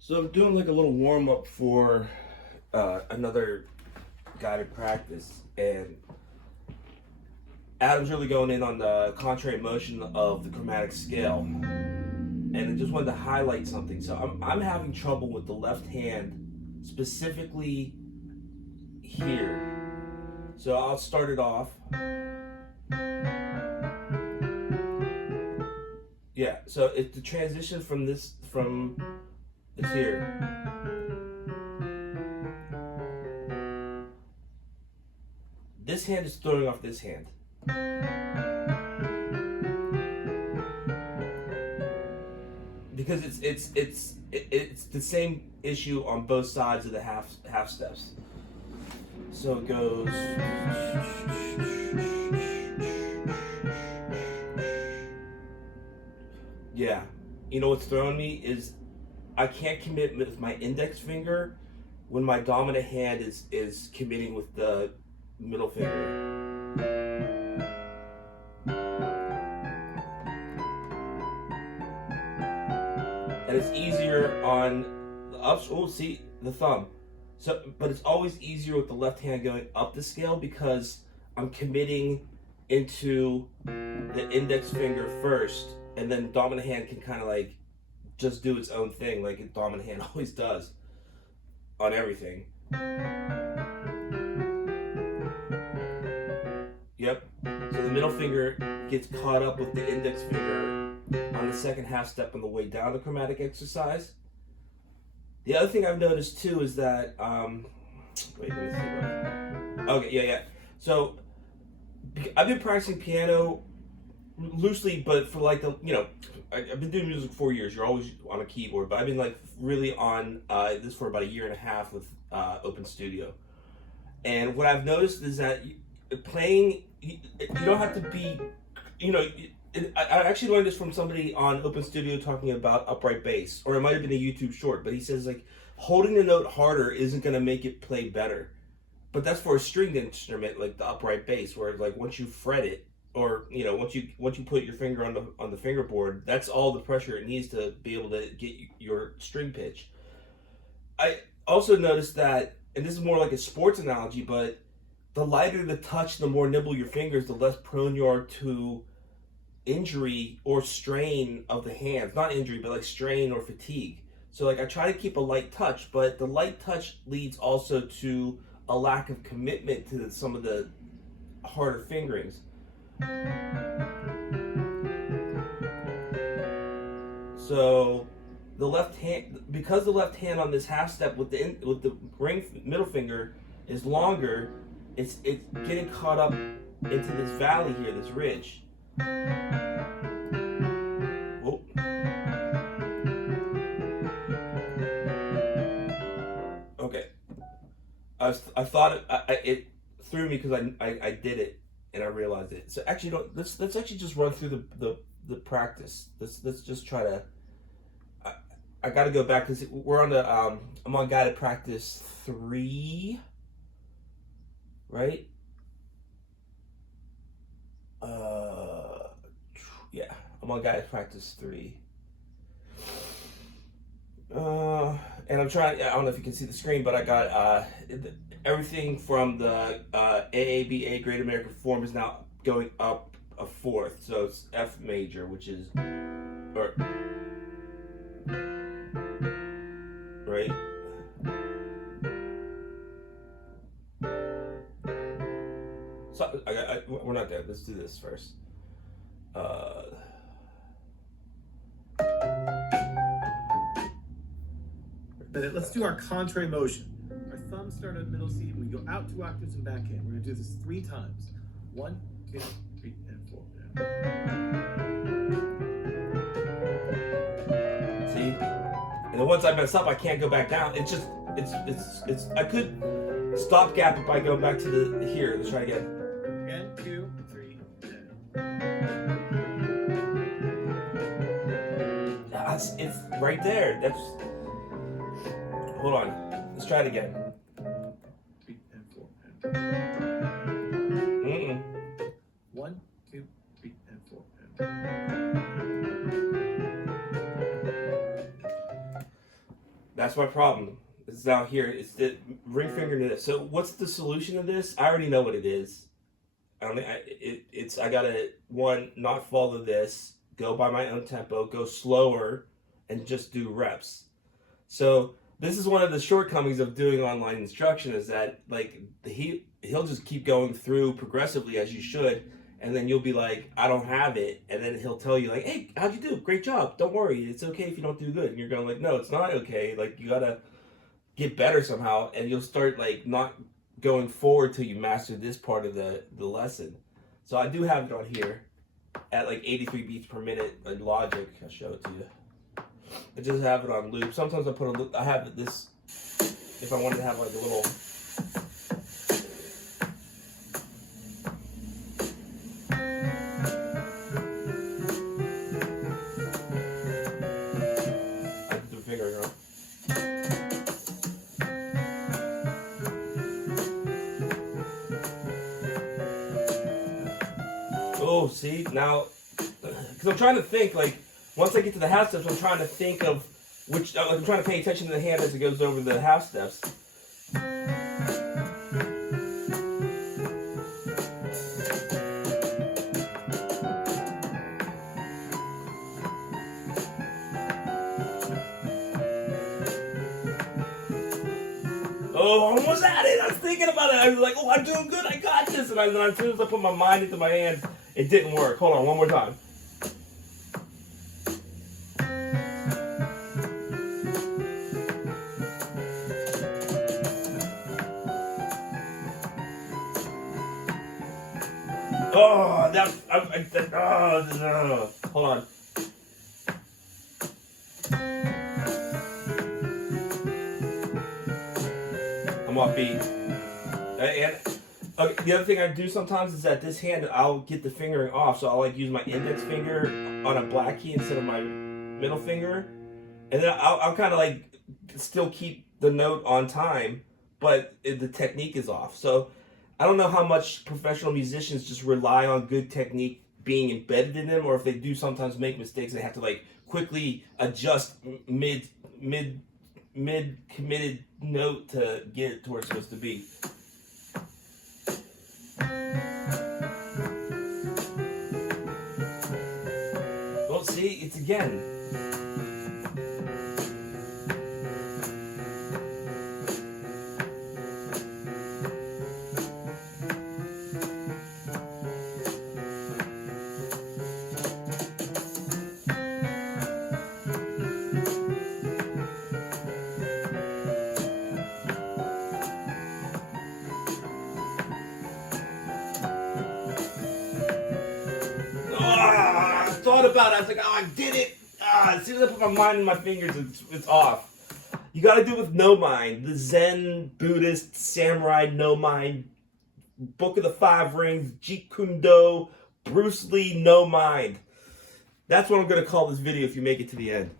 So I'm doing like a little warm up for another guided practice, and Adam's really going in on the contrary motion of the chromatic scale, and I just wanted to highlight something. So I'm having trouble with the left hand, specifically here. So I'll start it off. Yeah. So it's the transition from it's here. This hand is throwing off this hand. Because it's the same issue on both sides of the half steps. So it goes. Yeah, you know what's throwing me is I can't commit with my index finger when my dominant hand is committing with the middle finger. And it's easier on the ups. Oh, see the thumb. So, but it's always easier with the left hand going up the scale because I'm committing into the index finger first, and then dominant hand can kind of like just do its own thing, like a dominant hand always does on everything. Yep. So the middle finger gets caught up with the index finger on the second half step on the way down the chromatic exercise. The other thing I've noticed too is that wait, let me see. Okay, yeah. So I've been practicing piano loosely, but for like I've been doing music for 4 years. You're always on a keyboard, but I've been like really on this for about a year and a half with Open Studio. And what I've noticed is that playing, you don't have to be, you know. I actually learned this from somebody on Open Studio talking about upright bass, or it might have been a YouTube short. But he says like holding the note harder isn't going to make it play better. But that's for a stringed instrument like the upright bass, where like once you fret it, or once you put your finger on the fingerboard, that's all the pressure it needs to be able to get your string pitch. I also noticed that, and this is more like a sports analogy, but the lighter the touch, the more nimble your fingers, the less prone you are to injury or strain of the hands. Not injury, but like strain or fatigue. So like I try to keep a light touch, but the light touch leads also to a lack of commitment to some of the harder fingerings. So the left hand, because the left hand on this half step with the ring middle finger is longer, it's getting caught up into this valley here, this ridge. Whoa. Okay. I thought it threw me because I did it and I realized it. So actually, let's actually just run through the practice. Let's just try to. I got to go back because we're on the I'm on guided practice 3, right? Yeah, I'm on guided practice 3. And I'm trying. I don't know if you can see the screen, but I got everything from the AABA Great American Form is now going up a fourth, so it's F major, which is or right. So we're not there. Let's do this first. Let's do our contrary motion. Our thumbs start at middle C and we go out 2 octaves and back in. We're going to do this 3 times. 1, 2, 3, and 4. See? And then once I mess up, I can't go back down. It's I could stop gap it by going back to the here. Let's try again. Again, 2, 3, It's right there. That's. Hold on. Let's try it again. 3, and 4. Mm-mm. 1, 2, 3, and 4. That's my problem. It's down here. It's the ring finger to this. So what's the solution to this? I already know what it is. I gotta, one, not follow this, go by my own tempo, go slower, and just do reps. So this is one of the shortcomings of doing online instruction, is that like he'll just keep going through progressively as you should, and then you'll be like, I don't have it, and then he'll tell you like, hey, how'd you do? Great job. Don't worry, it's okay if you don't do good. And you're going like, no, it's not okay. Like you gotta get better somehow, and you'll start like not going forward till you master this part of the lesson. So I do have it on here at like 83 beats per minute in Logic. I'll show it to you. I just have it on loop. Sometimes I have this if I wanted to have like a little. I have to do a finger here. Oh, see, now, because I'm trying to think, like, once I get to the half steps, I'm trying to think of which, I'm trying to pay attention to the hand as it goes over the half steps. Oh, I almost had it. I was thinking about it. I was like, oh, I'm doing good. I got this. And then as soon as I put my mind into my hands, it didn't work. Hold on, one more time. Oh, hold on. I'm off beat. And okay, the other thing I do sometimes is that this hand, I'll get the fingering off, so I'll like use my index finger on a black key instead of my middle finger, and then I'll kind of like still keep the note on time, but the technique is off. So I don't know how much professional musicians just rely on good technique being embedded in them, or if they do sometimes make mistakes and have to like quickly adjust mid committed note to get it to where it's supposed to be. Well, see, it's again. Thought about it. I was like, oh, I did it. As soon as I put my mind in my fingers, it's off. You got to do it with no mind. The Zen, Buddhist, Samurai, no mind. Book of the Five Rings, Jeet Kune Do, Bruce Lee, no mind. That's what I'm going to call this video if you make it to the end.